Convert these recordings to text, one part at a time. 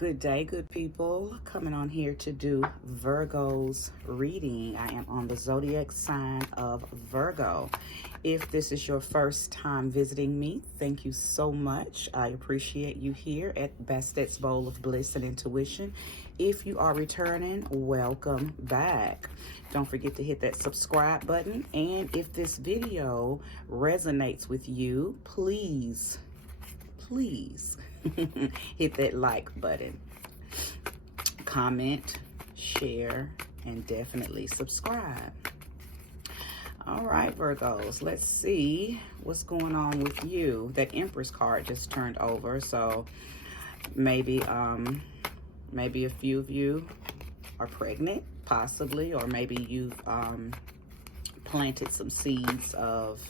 Good day, good people. Coming on here to do Virgo's reading. I am on the zodiac sign of Virgo. If this is your first time visiting me, thank you so much. I appreciate you here at Bastet's Bowl of Bliss and Intuition. If you are returning, welcome back. Don't forget to hit that subscribe button. And if this video resonates with you, please hit that like button, comment, share, and definitely subscribe. All right, Virgos, let's see what's going on with you. That Empress card just turned over, so maybe a few of you are pregnant, possibly, or maybe you've planted some seeds of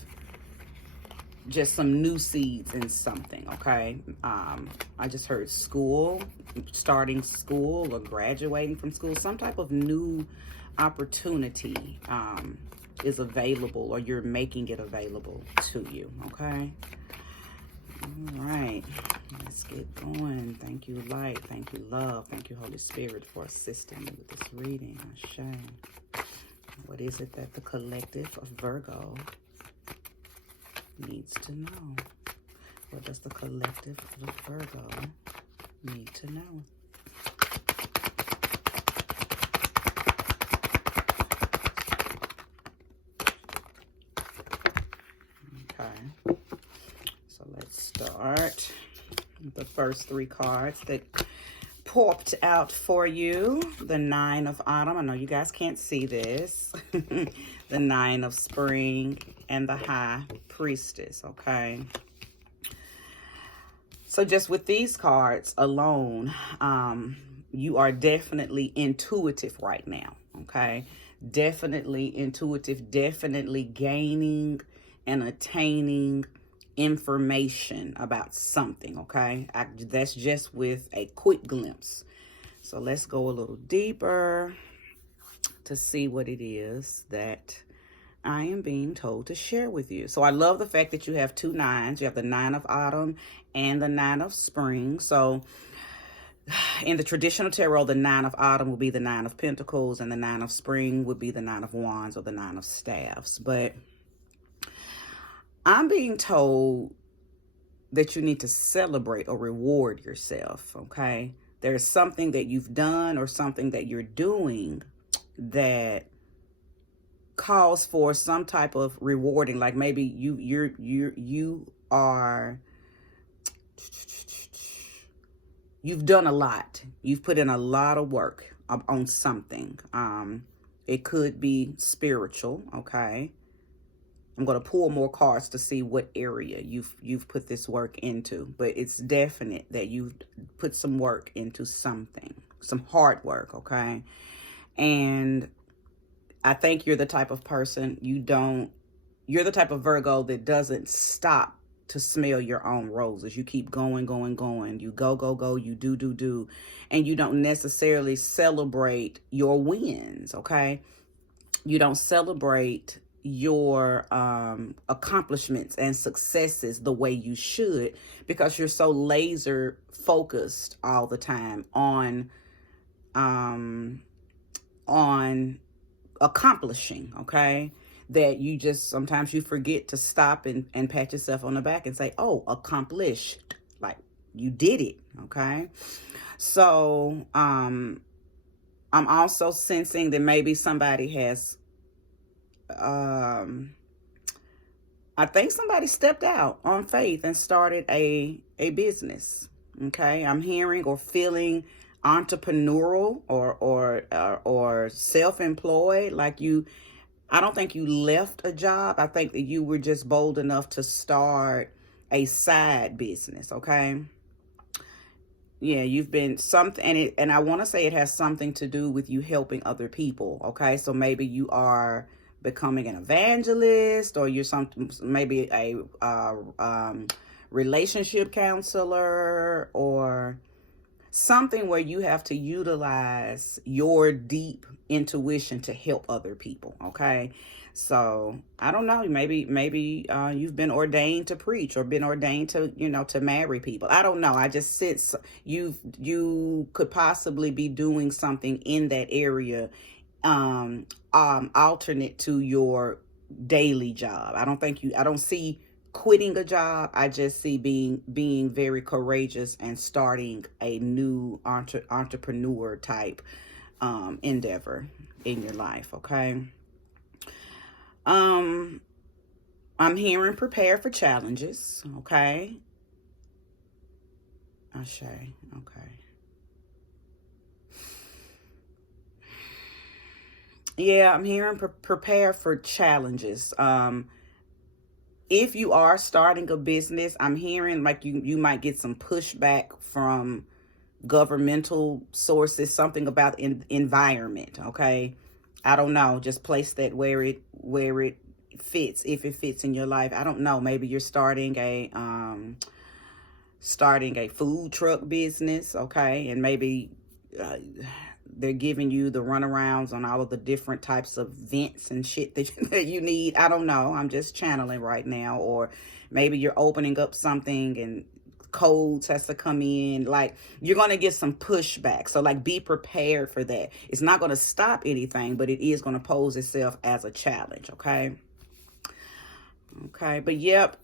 just some new seeds in something. Okay, I just heard school, starting school or graduating from school, some type of new opportunity is available, or you're making it available to you. Okay, all right, let's get going. Thank you, light. Thank you, love. Thank you, Holy Spirit, for assisting me with this reading. Ashe. What is it that the collective of Virgo needs to know? What does the collective of Virgo need to know? Okay, so let's start with the first three cards that popped out for you. The Nine of Autumn. I know you guys can't see this. The Nine of Spring and the High Priestess. Okay, so just with these cards alone, you are definitely intuitive right now. Okay, definitely intuitive, definitely gaining and attaining information about something. Okay, that's just with a quick glimpse. So let's go a little deeper to see what it is that I am being told to share with you. So I love the fact that you have two nines. You have the Nine of Autumn and the Nine of Spring. So in the traditional tarot, the Nine of Autumn will be the Nine of Pentacles, and the Nine of Spring would be the Nine of Wands or the Nine of Staffs. But I'm being told that you need to celebrate or reward yourself. Okay, there's something that you've done or something that you're doing that calls for some type of rewarding. Like maybe you've done a lot. You've put in a lot of work on something. It could be spiritual. Okay, I'm going to pull more cards to see what area you've put this work into, but it's definite that you've put some work into something, some hard work. Okay, and I think you're the type of person, you're the type of Virgo that doesn't stop to smell your own roses. You keep going. You go. You do. And you don't necessarily celebrate your wins, okay? You don't celebrate your accomplishments and successes the way you should, because you're so laser focused all the time on accomplishing, okay, that you just sometimes you forget to stop and pat yourself on the back and say, oh, accomplished, like you did it. Okay, so I'm also sensing that maybe somebody has I think somebody stepped out on faith and started a business. Okay, I'm hearing or feeling entrepreneurial or self-employed. Like I don't think you left a job. I think that you were just bold enough to start a side business. Okay, yeah, you've been something, and I want to say it has something to do with you helping other people. Okay, so maybe you are becoming an evangelist, or you're maybe a relationship counselor, or something where you have to utilize your deep intuition to help other people. Okay. So I don't know, maybe you've been ordained to preach or been ordained to, to marry people. I don't know. I just sense you could possibly be doing something in that area, alternate to your daily job. I don't see quitting a job. I just see being very courageous and starting a new entrepreneur type endeavor in your life. Okay. I'm hearing prepare for challenges. Okay. Ashe. Okay. Yeah, I'm hearing prepare for challenges. If you are starting a business, I'm hearing like you might get some pushback from governmental sources, something about environment. Okay. I don't know. Just place that where it fits, if it fits in your life. I don't know. Maybe you're starting a food truck business, okay, and maybe they're giving you the runarounds on all of the different types of vents and shit that you need. I don't know. I'm just channeling right now. Or maybe you're opening up something and codes has to come in. Like, you're going to get some pushback. So like, be prepared for that. It's not going to stop anything, but it is going to pose itself as a challenge. Okay. But yep.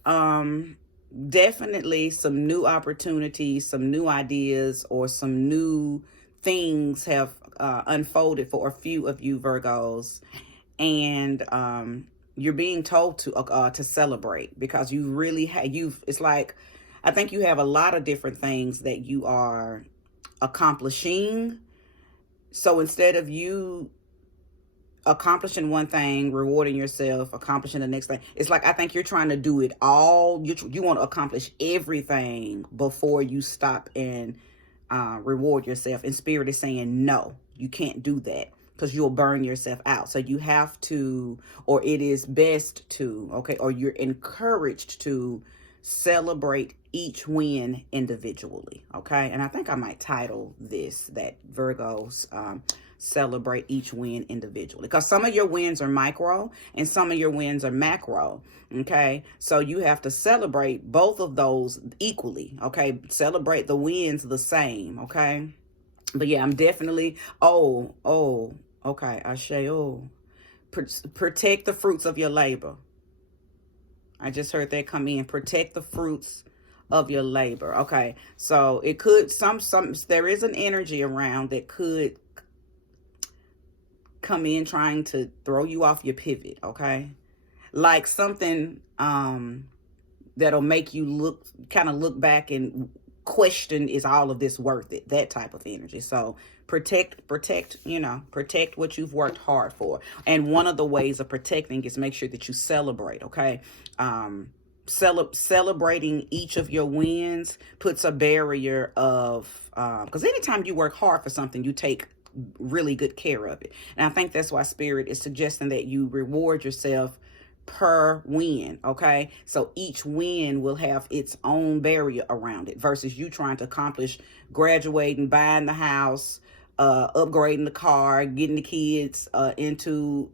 Definitely some new opportunities, some new ideas, or some new things have unfolded for a few of you Virgos. And you're being told to celebrate, because you really it's like, I think you have a lot of different things that you are accomplishing. So instead of you accomplishing one thing, rewarding yourself, accomplishing the next thing, it's like, I think you're trying to do it all. You want to accomplish everything before you stop and reward yourself. And Spirit is saying, no, you can't do that, because you'll burn yourself out. So you have to, or it is best to, okay, or you're encouraged to celebrate each win individually. Okay. And I think I might title this, that Virgos celebrate each win individually, because some of your wins are micro and some of your wins are macro. Okay. So you have to celebrate both of those equally. Okay. Celebrate the wins the same. Okay. But yeah, I'm definitely, okay. Protect the fruits of your labor. I just heard that come in. Protect the fruits of your labor. Okay. So it could, there is an energy around that could come in trying to throw you off your pivot. Okay. Like something, that'll make you look back and question, is all of this worth it? That type of energy. So protect what you've worked hard for. And one of the ways of protecting is make sure that you celebrate. Okay. Celebrating each of your wins puts a barrier of, because anytime you work hard for something, you take really good care of it. And I think that's why Spirit is suggesting that you reward yourself per win. Okay. So each win will have its own barrier around it, versus you trying to accomplish graduating, buying the house, upgrading the car, getting the kids into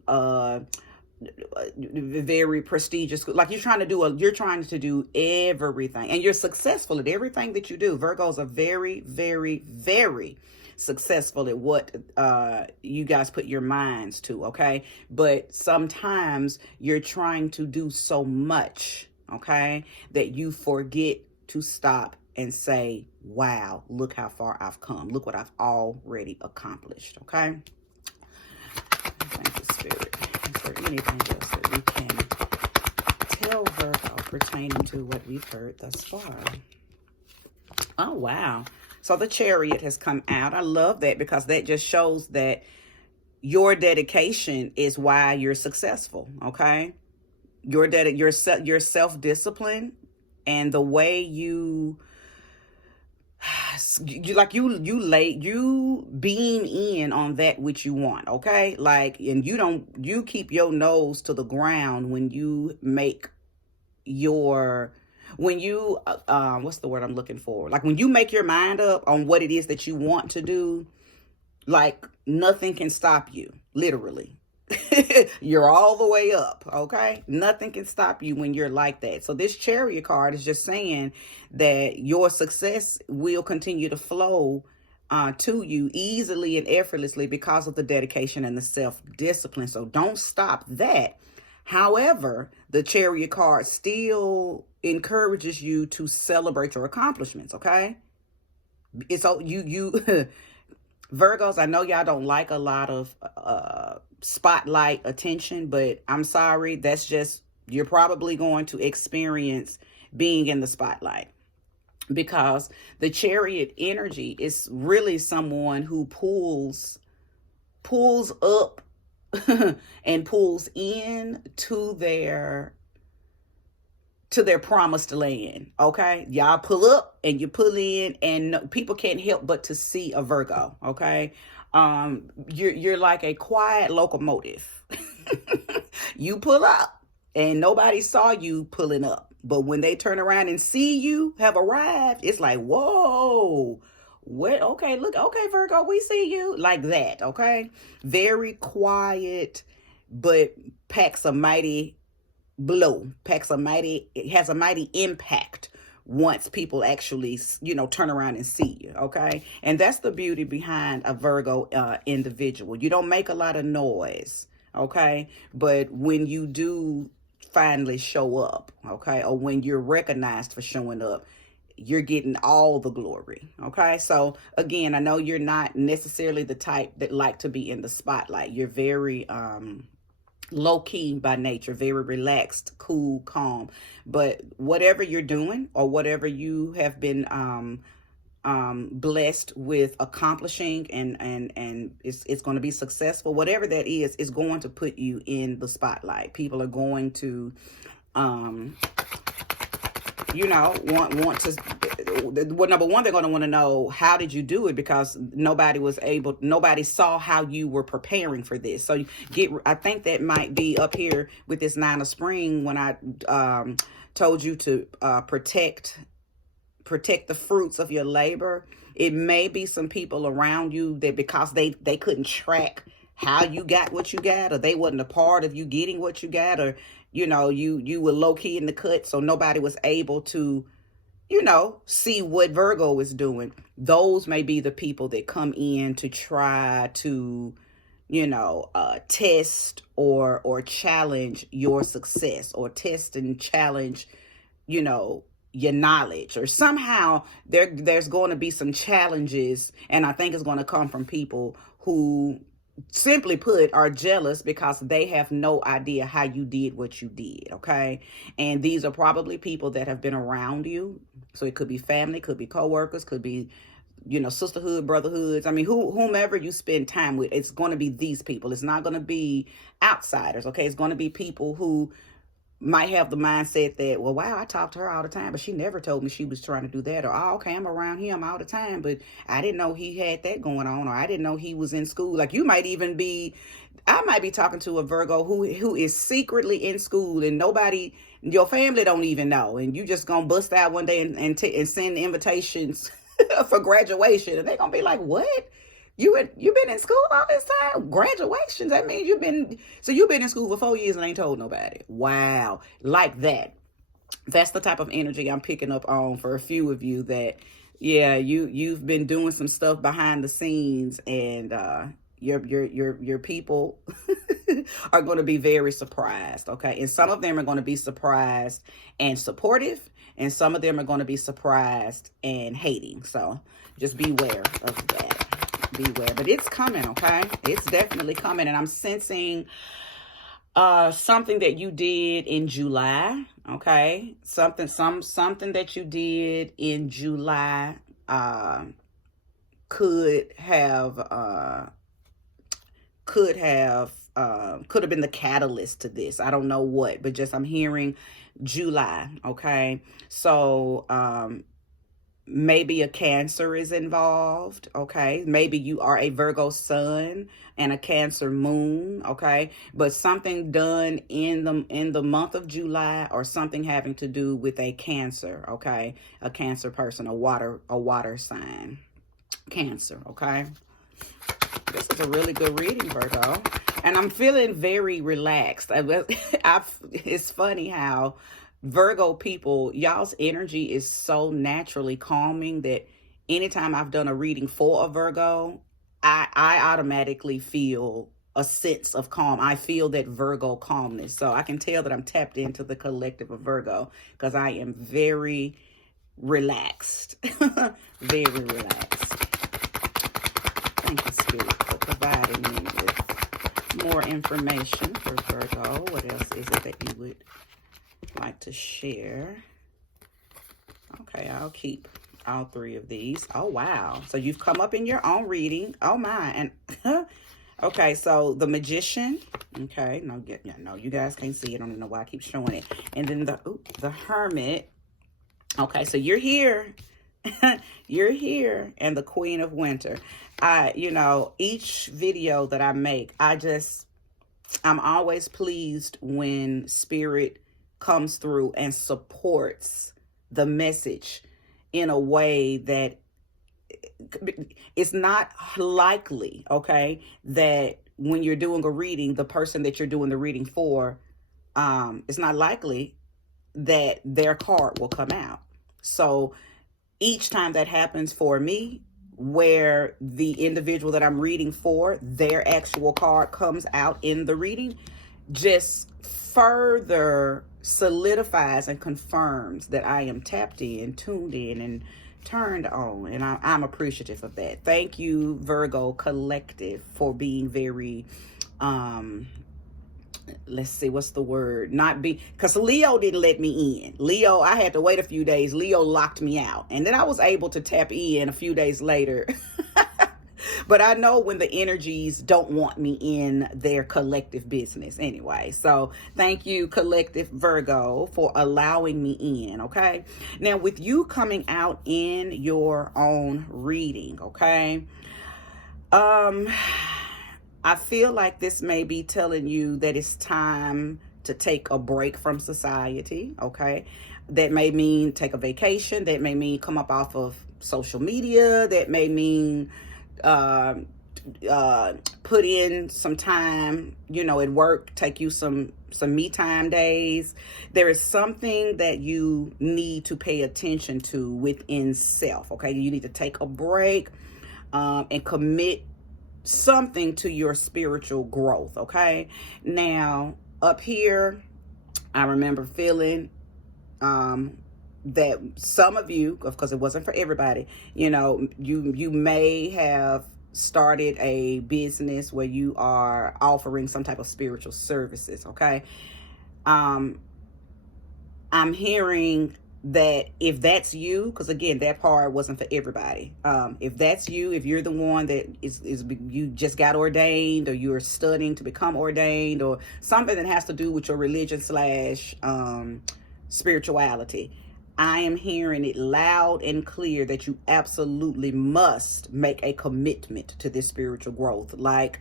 very prestigious school. Like, you're trying to do everything, and you're successful at everything that you do. Virgos are very, very, very successful at what you guys put your minds to. Okay. But sometimes you're trying to do so much, okay, that you forget to stop and say, wow, look how far I've come. Look what I've already accomplished. Okay. Thank you, Spirit. Is there anything else that we can tell Virgo pertaining to what we've heard thus far? Oh, wow. So the Chariot has come out. I love that, because that just shows that your dedication is why you're successful. Okay. Your self-discipline and the way you beam in on that which you want. Okay. Like, and you keep your nose to the ground when you make when you what's the word I'm looking for? Like when you make your mind up on what it is that you want to do, like nothing can stop you, literally. You're all the way up, okay? Nothing can stop you when you're like that. So this Chariot card is just saying that your success will continue to flow to you easily and effortlessly because of the dedication and the self-discipline. So don't stop that. However, the Chariot card still encourages you to celebrate your accomplishments, okay? It's you Virgos, I know y'all don't like a lot of spotlight attention, but I'm sorry, that's just, you're probably going to experience being in the spotlight, because the Chariot energy is really someone who pulls up and pulls in to their promised land. Okay, y'all pull up and you pull in, and people can't help but to see a Virgo. Okay, you're like a quiet locomotive. You pull up and nobody saw you pulling up, but when they turn around and see you have arrived, it's like, whoa, what? Okay, look, okay, Virgo, we see you, like that. Okay, very quiet, but packs a mighty blow, it has a mighty impact once people actually, turn around and see you. Okay, and that's the beauty behind a Virgo individual. You don't make a lot of noise, okay, but when you do finally show up, okay, or when you're recognized for showing up, you're getting all the glory. Okay, so again, I know you're not necessarily the type that like to be in the spotlight. You're very low-key by nature, very relaxed, cool, calm. But whatever you're doing, or whatever you have been blessed with accomplishing, and it's going to be successful, whatever that is going to put you in the spotlight. People are going to want to, well, number one, they're going to want to know, how did you do it? Because nobody saw how you were preparing for this. So I think that might be up here with this Nine of Spring, when I told you to protect the fruits of your labor. It may be some people around you that, because they couldn't track how you got what you got, or they wasn't a part of you getting what you got, or you were low-key in the cut, so nobody was able to see what Virgo is doing. Those may be the people that come in to try to test or challenge your success, or test and challenge your knowledge, or somehow there's going to be some challenges. And I think it's going to come from people who, simply put, are jealous because they have no idea how you did what you did. Okay, and these are probably people that have been around you. So it could be family, could be coworkers, could be sisterhood, brotherhoods. I mean, whomever you spend time with, it's going to be these people. It's not going to be outsiders. Okay, it's going to be people who might have the mindset that, well, wow, I talk to her all the time, but she never told me she was trying to do that. Or, oh, okay, I'm around him all the time, but I didn't know he had that going on. Or I didn't know he was in school. Like, I might be talking to a Virgo who is secretly in school, and nobody, your family don't even know. And you just gonna bust out one day and send invitations for graduation. And they're gonna be like, what? You've been in school all this time? Graduations? That means you've been in school for 4 years and ain't told nobody. Wow. Like that. That's the type of energy I'm picking up on for a few of you, that, yeah, you've been doing some stuff behind the scenes, and your people are going to be very surprised. Okay. And some of them are going to be surprised and supportive, and some of them are going to be surprised and hating. So just beware of that. Beware. But it's coming. Okay, it's definitely coming. And I'm sensing something that you did in July. Okay, something that you did in July could have been the catalyst to this. I don't know what, but just I'm hearing July. Okay, so Maybe a Cancer is involved, okay? Maybe you are a Virgo sun and a Cancer moon, okay? But something done in the month of July, or something having to do with a Cancer, okay? A Cancer person, a water sign. Cancer, okay? This is a really good reading, Virgo. And I'm feeling very relaxed. It's funny how Virgo people, y'all's energy is so naturally calming that anytime I've done a reading for a Virgo, I automatically feel a sense of calm. I feel that Virgo calmness. So I can tell that I'm tapped into the collective of Virgo, because I am very relaxed. Very relaxed. Thank you, Spirit, for providing me with more information for Virgo. What else is it that you would like to share? Okay, I'll keep all three of these. Oh, wow. So you've come up in your own reading. Oh, my. And okay, so the Magician. Okay, no, you guys can't see it. I don't know why I keep showing it. And then the Hermit. Okay, so you're here. You're here. And the Queen of Winter. Each video that I make, I'm always pleased when Spirit comes through and supports the message in a way that it's not likely, okay, that when you're doing a reading, the person that you're doing the reading for, it's not likely that their card will come out. So each time that happens for me, where the individual that I'm reading for, their actual card comes out in the reading, just further solidifies and confirms that I am tapped in, tuned in, and turned on. And I'm appreciative of that. Thank you, Virgo Collective, for being very, let's see, what's the word? Because Leo didn't let me in. Leo, I had to wait a few days. Leo locked me out. And then I was able to tap in a few days later. But I know when the energies don't want me in their collective business anyway. So thank you, Collective Virgo, for allowing me in, okay? Now, with you coming out in your own reading, okay? I feel like this may be telling you that it's time to take a break from society, okay? That may mean take a vacation. That may mean come up off of social media. That may mean put in some time, at work, take you some me time days. There is something that you need to pay attention to within self, okay? You need to take a break and commit something to your spiritual growth, okay? Now, up here, I remember feeling that some of you, because it wasn't for everybody, you may have started a business where you are offering some type of spiritual services, okay? I'm hearing that if that's you, because again, that part wasn't for everybody. If that's you, if you're the one that is you just got ordained, or you're studying to become ordained, or something that has to do with your religion / spirituality, I am hearing it loud and clear that you absolutely must make a commitment to this spiritual growth. And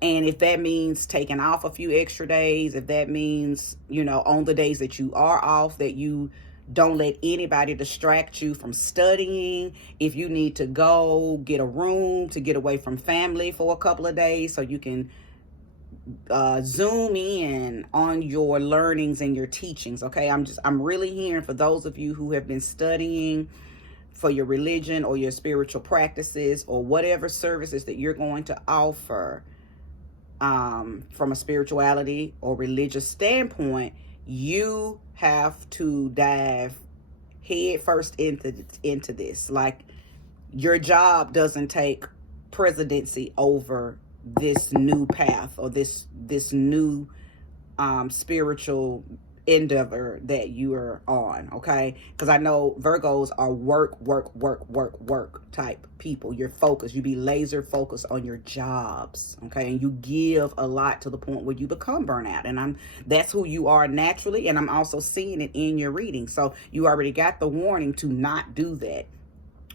if that means taking off a few extra days, if that means, on the days that you are off, that you don't let anybody distract you from studying. If you need to go get a room to get away from family for a couple of days so you can zoom in on your learnings and your teachings, okay? I'm really hearing, for those of you who have been studying for your religion or your spiritual practices or whatever services that you're going to offer from a spirituality or religious standpoint, you have to dive head first into this. Your job doesn't take presidency over this new path or this new spiritual endeavor that you are on, okay? Because I know Virgos are work type people. You're focused. You be laser focused on your jobs, okay? And you give a lot to the point where you become burnout. And that's who you are naturally. And I'm also seeing it in your reading. So you already got the warning to not do that.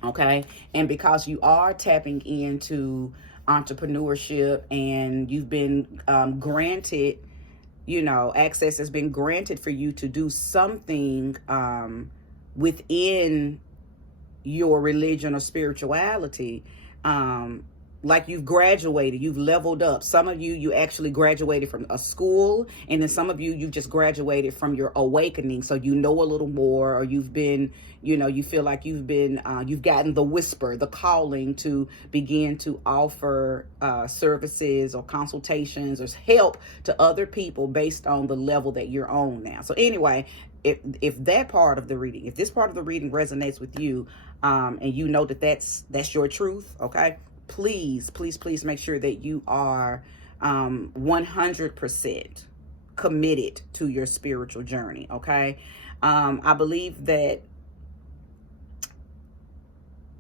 Okay. And because you are tapping into entrepreneurship and you've been granted, access has been granted for you to do something within your religion or spirituality, like you've graduated, you've leveled up. Some of you actually graduated from a school, and then some of you just graduated from your awakening. So you know a little more, or you've been, you feel like you've gotten the whisper, the calling to begin to offer services or consultations or help to other people based on the level that you're on now. So anyway, if that part of the reading, if this part of the reading resonates with you, and you know that that's your truth, okay, please make sure that you are 100% committed to your spiritual journey, okay? I believe that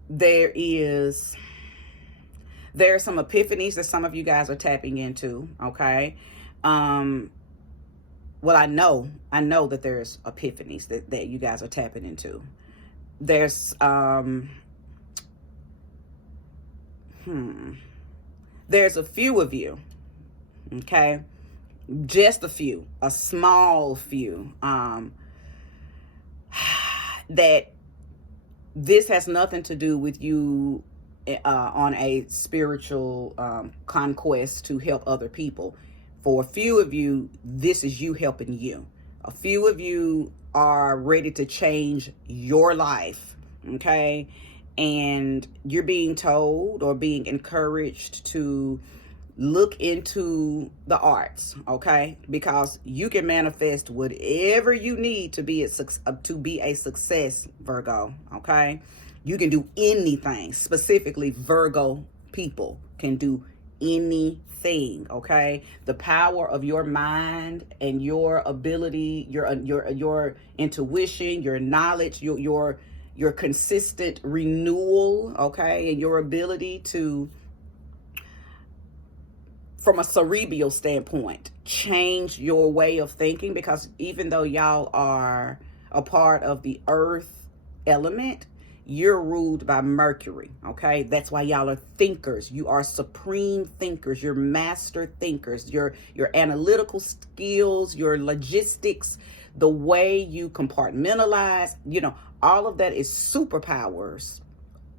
there are some epiphanies that some of you guys are tapping into, okay? Well, I know that there's epiphanies that you guys are tapping into. There's there's a few of you, okay? Just a few, a small few, that this has nothing to do with you on a spiritual conquest to help other people. For a few of you, this is you helping you. A few of you are ready to change your life, okay? And you're being told or being encouraged to look into the arts, okay? Because you can manifest whatever you need to be a success, Virgo, okay? You can do anything. Specifically, Virgo people can do anything, okay? The power of your mind and your ability, your intuition, your knowledge, your consistent renewal, okay, and your ability to, from a cerebral standpoint, change your way of thinking. Because even though y'all are a part of the earth element, you're ruled by Mercury, okay? That's why y'all are thinkers. You are supreme thinkers. You're master thinkers. Your analytical skills, your logistics, the way you compartmentalize, all of that is superpowers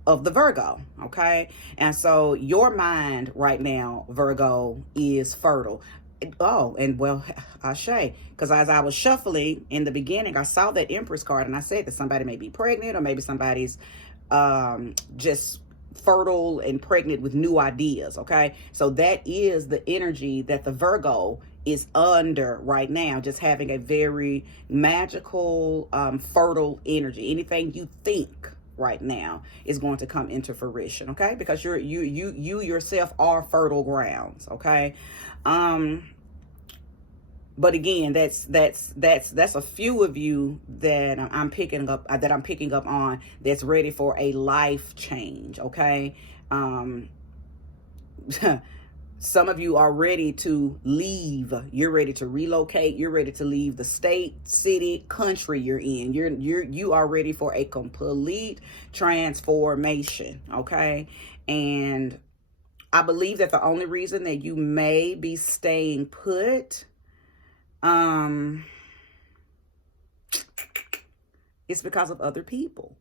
of the Virgo, okay? And so your mind right now, Virgo, is fertile. Oh, and well, Ashe, because as I was shuffling in the beginning, I saw that Empress card, and I said that somebody may be pregnant, or maybe somebody's just fertile and pregnant with new ideas, okay? So that is the energy that the Virgo is under right now, just having a very magical, fertile energy. Anything you think right now is going to come into fruition, okay? Because you yourself are fertile grounds, okay? But again, that's a few of you that I'm picking up on, that's ready for a life change, okay? Some of you are ready to leave. You're ready to relocate. You're ready to leave the state, city, country you're in. You are ready for a complete transformation, okay? And I believe that the only reason that you may be staying put, it's because of other people.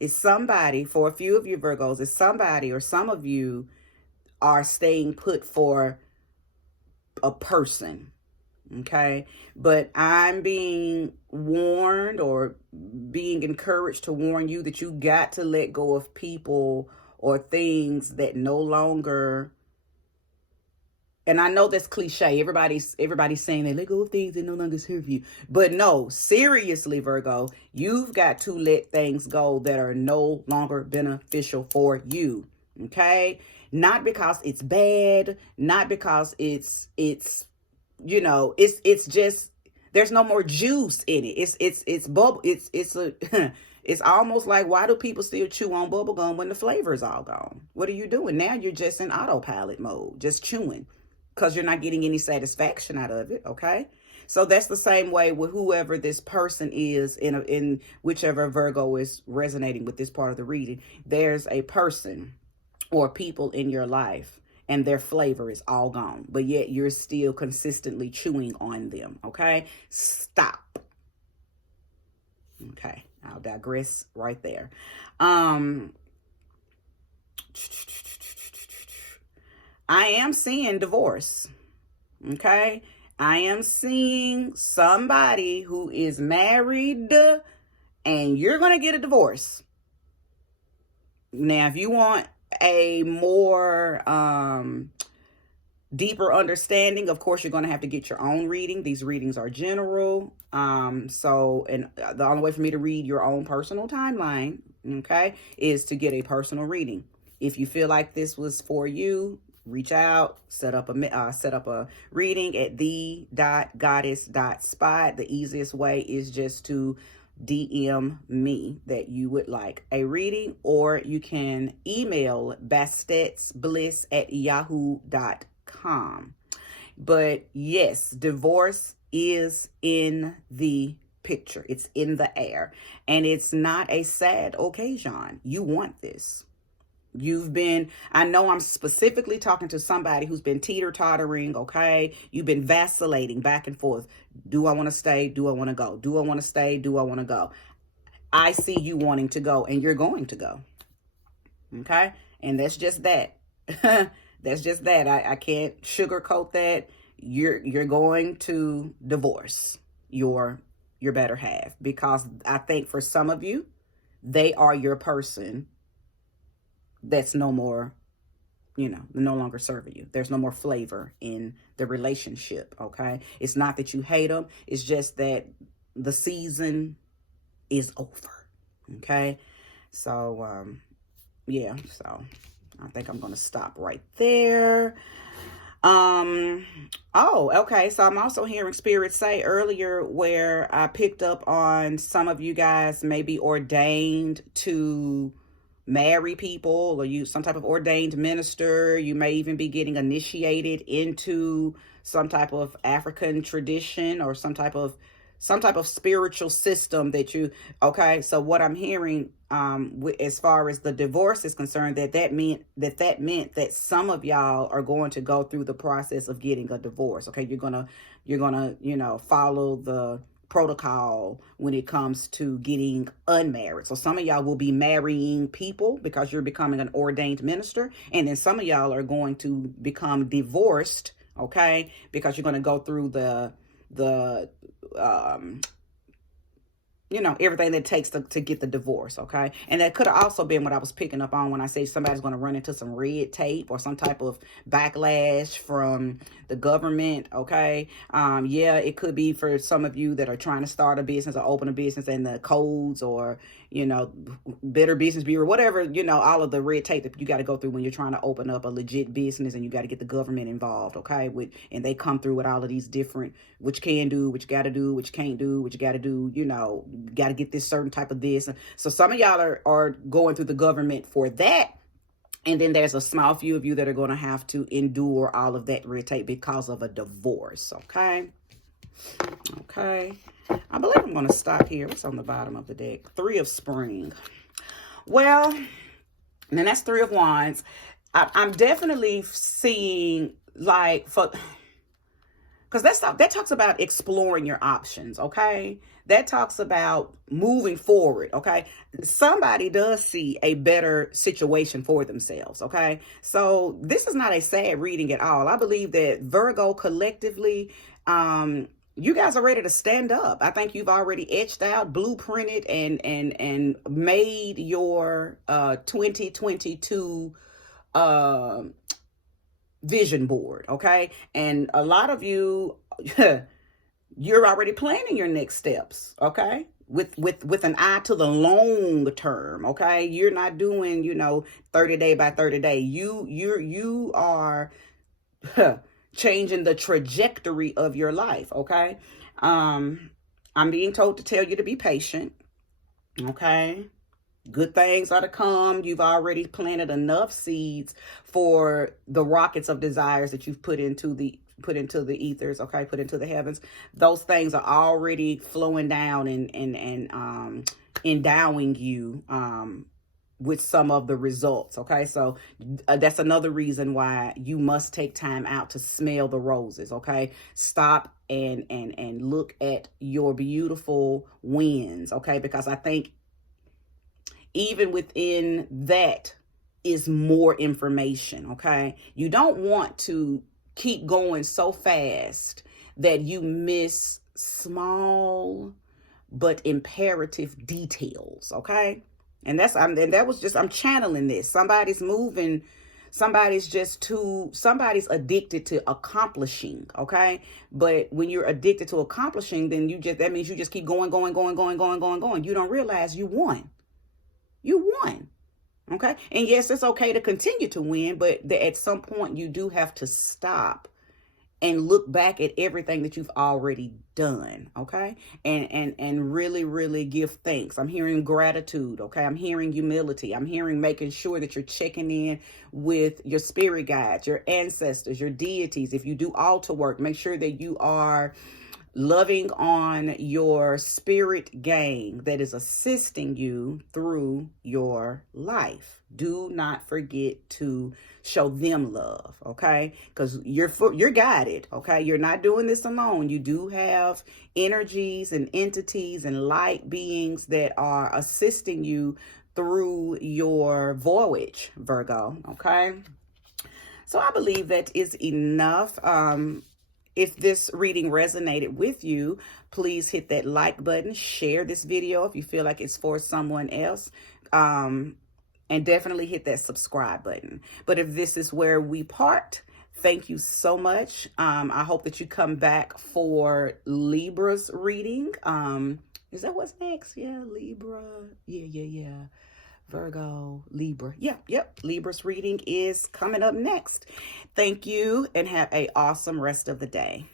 It's somebody, for a few of you Virgos, it's somebody or some of you are staying put for a person, okay? But I'm being warned or being encouraged to warn you that you got to let go of people or things that no longer, and I know that's cliche. Everybody's saying they let go of things that no longer serve you. But no, seriously, Virgo, you've got to let things go that are no longer beneficial for you, okay? Not because it's bad, not because it's just, there's no more juice in it. It's bubble. It's almost like, why do people still chew on bubble gum when the flavor is all gone? What are you doing? Now you're just in autopilot mode, just chewing, because you're not getting any satisfaction out of it, okay? So that's the same way with whoever this person is in whichever Virgo is resonating with this part of the reading. There's a person or people in your life and their flavor is all gone, but yet you're still consistently chewing on them. Okay, stop. Okay, I'll digress right there. I am seeing divorce. Okay, I am seeing somebody who is married and you're going to get a divorce. Now, if you want a more deeper understanding, of course, you're going to have to get your own reading. These readings are general. And the only way for me to read your own personal timeline, okay, is to get a personal reading. If you feel like this was for you, reach out, set up a reading at the.goddess.spot. The easiest way is just to DM me that you would like a reading, or you can email bastetsbliss@yahoo.com. But yes, divorce is in the picture. It's in the air, and it's not a sad occasion. You want this. I know I'm specifically talking to somebody who's been teeter-tottering, okay? You've been vacillating back and forth. Do I want to stay? Do I want to go? Do I want to stay? Do I want to go? I see you wanting to go, and you're going to go, okay? And that's just that. That's just that. I can't sugarcoat that. You're going to divorce your better half, because I think for some of you, they are your person that's no more, no longer serving you. There's no more flavor in the relationship, okay? It's not that you hate them. It's just that the season is over, okay? So, yeah, so I think I'm going to stop right there. Oh, okay. So I'm also hearing Spirit say earlier where I picked up on some of you guys may be ordained to marry people, or you some type of ordained minister. You may even be getting initiated into some type of African tradition or some type of spiritual system that you, okay? So what I'm hearing as far as the divorce is concerned, that meant that some of y'all are going to go through the process of getting a divorce. Okay, you're gonna follow the protocol when it comes to getting unmarried. So some of y'all will be marrying people because you're becoming an ordained minister, and then some of y'all are going to become divorced, okay, because you're going to go through the everything that it takes to get the divorce, okay? And that could have also been what I was picking up on when I say somebody's going to run into some red tape or some type of backlash from the government, okay? Yeah, it could be for some of you that are trying to start a business or open a business, and the codes or, Better Business Bureau, whatever, all of the red tape that you got to go through when you're trying to open up a legit business, and you got to get the government involved, okay? And they come through with all of these different, what you can do, what you got to do, what you can't do, what you got to do, got to get this certain type of this. So some of y'all are going through the government for that. And then there's a small few of you that are going to have to endure all of that red tape because of a divorce, okay? Okay. I believe I'm going to stop here. What's on the bottom of the deck? 3 of Spring. Well, and then that's 3 of Wands. I'm definitely seeing because that talks about exploring your options, okay? That talks about moving forward, okay? Somebody does see a better situation for themselves, okay? So this is not a sad reading at all. I believe that Virgo collectively, you guys are ready to stand up. I think you've already etched out, blueprinted, and made your 2022 vision board, okay? And a lot of you, you're already planning your next steps, okay? With an eye to the long term, okay? You're not doing, 30 day by 30 day. You are changing the trajectory of your life, okay? I'm being told to tell you to be patient, okay? Good things are to come. You've already planted enough seeds for the rockets of desires that you've put into the put into the ethers, okay, put into the heavens, those things are already flowing down and endowing you with some of the results. Okay, so that's another reason why you must take time out to smell the roses. Okay, stop and look at your beautiful winds. Okay, because I think even within that is more information. Okay, you don't want to keep going so fast that you miss small but imperative details. Okay, and I'm channeling this. Somebody's moving, somebody's addicted to accomplishing. Okay, but when you're addicted to accomplishing, then that means you just keep going. You don't realize you won. Okay, and yes, it's okay to continue to win, but at some point you do have to stop and look back at everything that you've already done. Okay, and really give thanks. I'm hearing gratitude. Okay, I'm hearing humility. I'm hearing making sure that you're checking in with your spirit guides, your ancestors, your deities. If you do altar work, make sure that you are loving on your spirit gang that is assisting you through your life. Do not forget to show them love, okay? Because you're guided, okay? You're not doing this alone. You do have energies and entities and light beings that are assisting you through your voyage, Virgo, okay? So I believe that is enough. If this reading resonated with you, please hit that like button, share this video if you feel like it's for someone else, and definitely hit that subscribe button. But if this is where we part, thank you so much. I hope that you come back for Libra's reading. Is that what's next? Yeah, Libra. Yeah. Virgo, Libra. Yep. Libra's reading is coming up next. Thank you and have an awesome rest of the day.